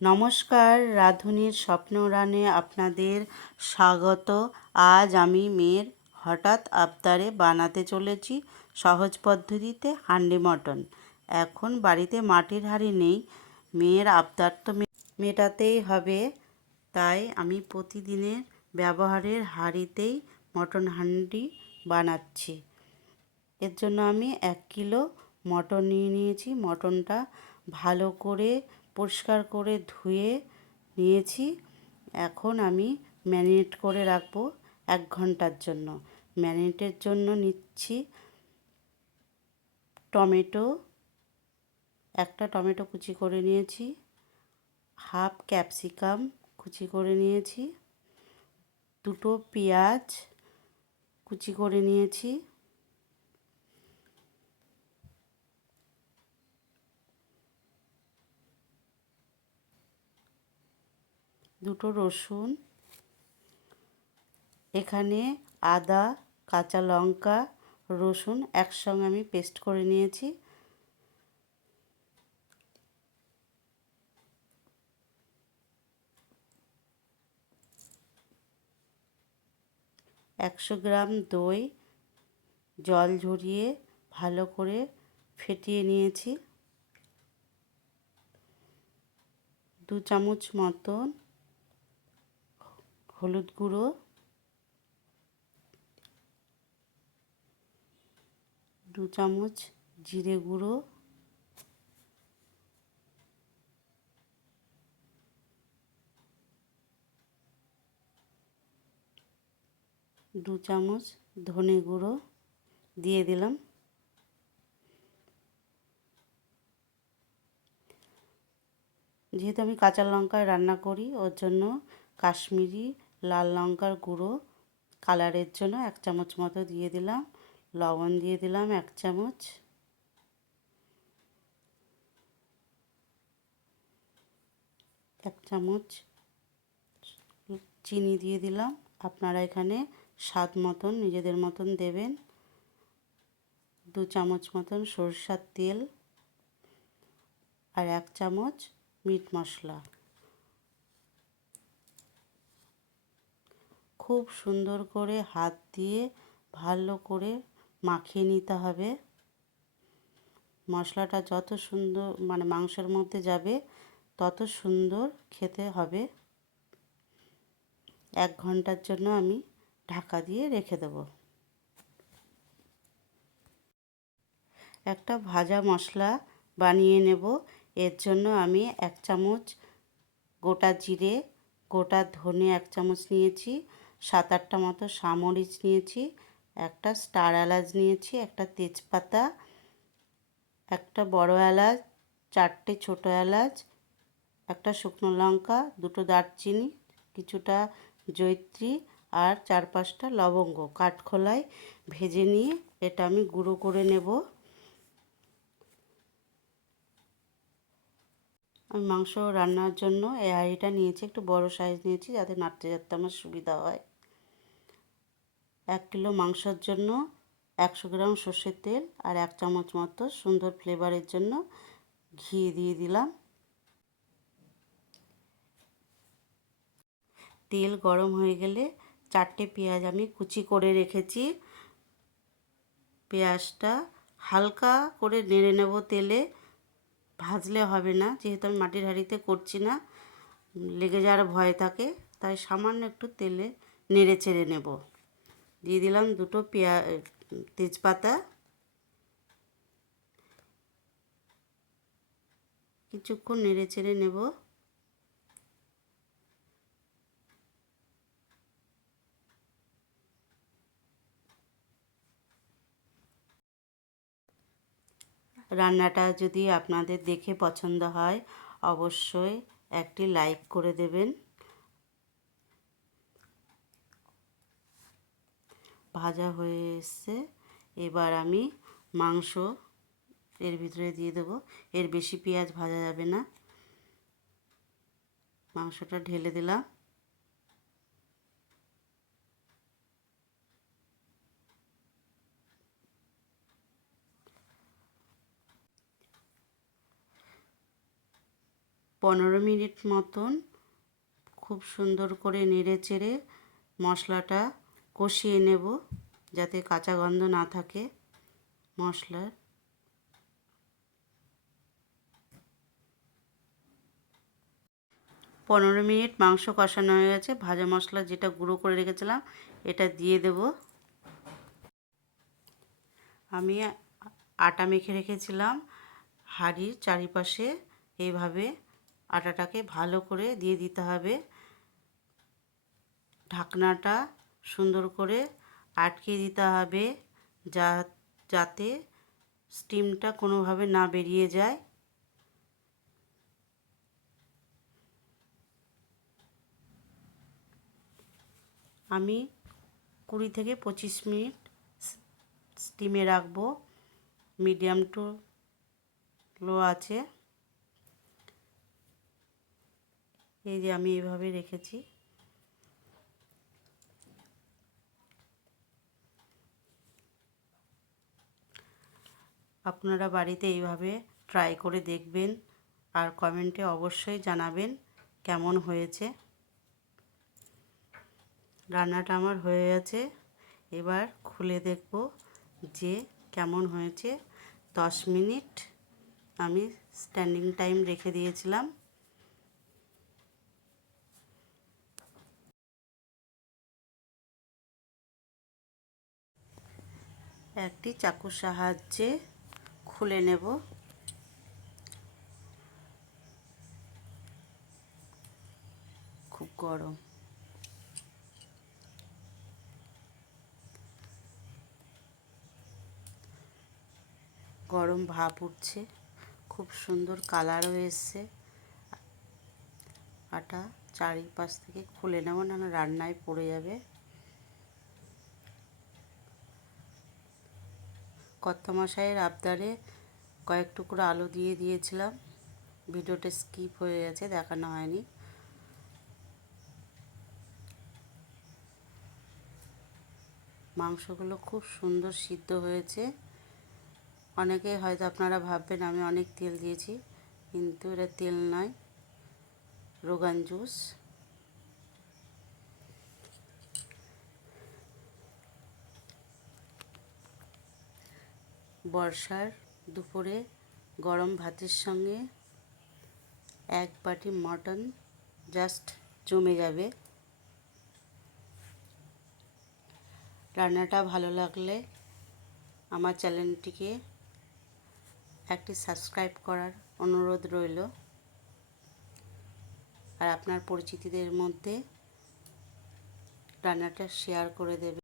নমস্কার, রাঁধুনির স্বপ্নরানে আপনাদের স্বাগত। আজ আমি মেয়ের হঠাৎ আবদারে বানাতে চলেছি সহজ পদ্ধতিতে হান্ডি মটন। এখন বাড়িতে মাটির হাঁড়ি নেই, মেয়ের আবদার তো মেটাতেই হবে। তাই আমি প্রতিদিনের ব্যবহারের হাঁড়িতেই মটন হান্ডি বানাচ্ছি। এর জন্য আমি 1 কিলো মটন নিয়ে নিয়েছি। মটনটা ভালো করে পরিষ্কার করে ধুয়ে নিয়েছি। এখন আমি ম্যারিনেট করে রাখবো 1 ঘন্টার জন্য। ম্যারিনেটের জন্য নিচ্ছি টমেটো, একটা টমেটো কুচি করে নিয়েছি, হাফ ক্যাপসিকাম কুচি করে নিয়েছি, 2টো পেঁয়াজ কুচি করে নিয়েছি, দুটো রসুন, এখানে আদা, কাঁচা লঙ্কা, রসুন একসঙ্গে আমি পেস্ট করে নিয়েছি। 100 গ্রাম দই জল ঝরিয়ে ভালো করে ফেটিয়ে নিয়েছি। 2 চামচ মতন হলুদ গুঁড়ো, 2 চামচ জিরে গুঁড়ো, 2 চামচ ধনে গুঁড়ো দিয়ে দিলাম। যেহেতু আমি কাঁচা লঙ্কায় রান্না করি, ওর জন্য কাশ্মীরি লাল লঙ্কার গুঁড়ো কালারের জন্য 1 চামচ মতো দিয়ে দিলাম। লবণ দিয়ে দিলাম 1 চামচ, এক চামচ চিনি দিয়ে দিলাম। আপনারা এখানে স্বাদ মতন নিজেদের মতন দেবেন। 2 চামচ মতন সরষের তেল আর 1 চামচ মিট মশলা। খুব সুন্দর করে হাত দিয়ে ভালো করে মাখিয়ে নিতে হবে। মশলাটা যত সুন্দর মাংসের মধ্যে যাবে তত সুন্দর খেতে হবে। 1 ঘন্টার জন্য আমি ঢাকা দিয়ে রেখে দেব। একটা ভাজা মশলা বানিয়ে নেব। এর জন্য আমি 1 চামচ গোটা জিরে, গোটা ধনে 1 চামচ নিয়েছি, 7-8টা মতো সামরিচ নিয়েছি, একটা স্টার এলাচ নিয়েছি, একটা তেজপাতা, একটা বড় এলাচ, 4টে ছোটো এলাচ, একটা শুকনো লঙ্কা, 2টো দারচিনি, কিছুটা জয়িত্রী আর 4-5টা লবঙ্গ কাঠখোলায় ভেজে নিয়ে এটা আমি গুঁড়ো করে নেব। আমি মাংস রান্নার জন্য এই হাঁড়িটা নিয়েছি, একটু বড় সাইজ নিয়েছি যাতে নাড়তে চাড়তে আমার সুবিধা হয়। 1 কিলো মাংসের জন্য 100 গ্রাম সর্ষের তেল আর 1 চামচ মতো সুন্দর ফ্লেভারের জন্য ঘি দিয়ে দিলাম। তেল গরম হয়ে গেলে 4টে পেঁয়াজ আমি কুচি করে রেখেছি। পেঁয়াজটা হালকা করে নেড়ে নেব তেলে, ভাজলে হবে না, যেহেতু আমি মাটির হাঁড়িতে করছি না, লেগে যাওয়ার ভয় থাকে, তাই সামান্য একটু তেলে নেড়ে চেড়ে নেব। দিয়ে দিলাম 2টো তেজপাতা, কিছুক্ষণ নেড়ে চেড়ে নেব। রান্নাটা যদি আপনাদের দেখে পছন্দ হয় অবশ্যই একটি লাইক করে দেবেন। ভাজা হয়ে এসছে, এবার আমি মাংস এর ভিতরে দিয়ে দেবো। এর বেশি পেঁয়াজ ভাজা যাবে না। মাংসটা ঢেলে দিলাম। 15 মিনিট মতন খুব সুন্দর করে নেড়ে চেড়ে মশলাটা কষিয়ে নেব, যাতে কাঁচা গন্ধ না থাকে মশলার। পনেরো মিনিট মাংস কষানো হয়ে গেছে। ভাজা মশলা যেটা গুঁড়ো করে রেখেছিলাম এটা দিয়ে দেব। আমি আটা মেখে রেখেছিলাম হাঁড়ির চারিপাশে, এইভাবে আটাটাকে ভালো করে দিয়ে দিতে হবে। ঢাকনাটা সুন্দর করে আটকে দিতে হবে, যাতে স্টিমটা কোনোভাবে না বেরিয়ে যায়। আমি 20 থেকে 25 মিনিট স্টিমে রাখবো, মিডিয়াম টু লো আছে। এই যে আমি এইভাবে রেখেছি। আপনারা বাড়িতে এইভাবে ট্রাই করে দেখবেন আর কমেন্টে অবশ্যই জানাবেন কেমন হয়েছে। রান্নাটা আমার হয়ে গেছে, এবার খুলে দেখব যে কেমন হয়েছে। 10 মিনিট আমি স্ট্যান্ডিং টাইম রেখে দিয়েছিলাম। একটি চাকুর সাহায্যে খুলে নেব। খুব গরম। গরম ভাপ উঠছে, খুব সুন্দর কালারও এসছে। আটা চারিপাশ থেকে খুলে নেব, না রান্নায় পড়ে যাবে। কর্তামশাইয়ের আবদারে কয়েক টুকরো আলু দিয়ে দিয়েছিলাম, ভিডিওটা স্কিপ হয়ে গেছে, দেখানো হয়নি। মাংসগুলো খুব সুন্দর সিদ্ধ হয়েছে। অনেকে হয়তো আপনারা ভাববেন আমি অনেক তেল দিয়েছি, কিন্তু এটা তেল নয়, রোগান জুস। বর্ষার দুপুরে গরম ভাতের সঙ্গে এক বাটি মটন জাস্ট জমে যাবে। রান্নাটা ভালো লাগলে আমার চ্যানেলটিকে একটি সাবস্ক্রাইব করার অনুরোধ রইল, আর আপনার পরিচিতদের মধ্যে রান্নাটা শেয়ার করে দেবে।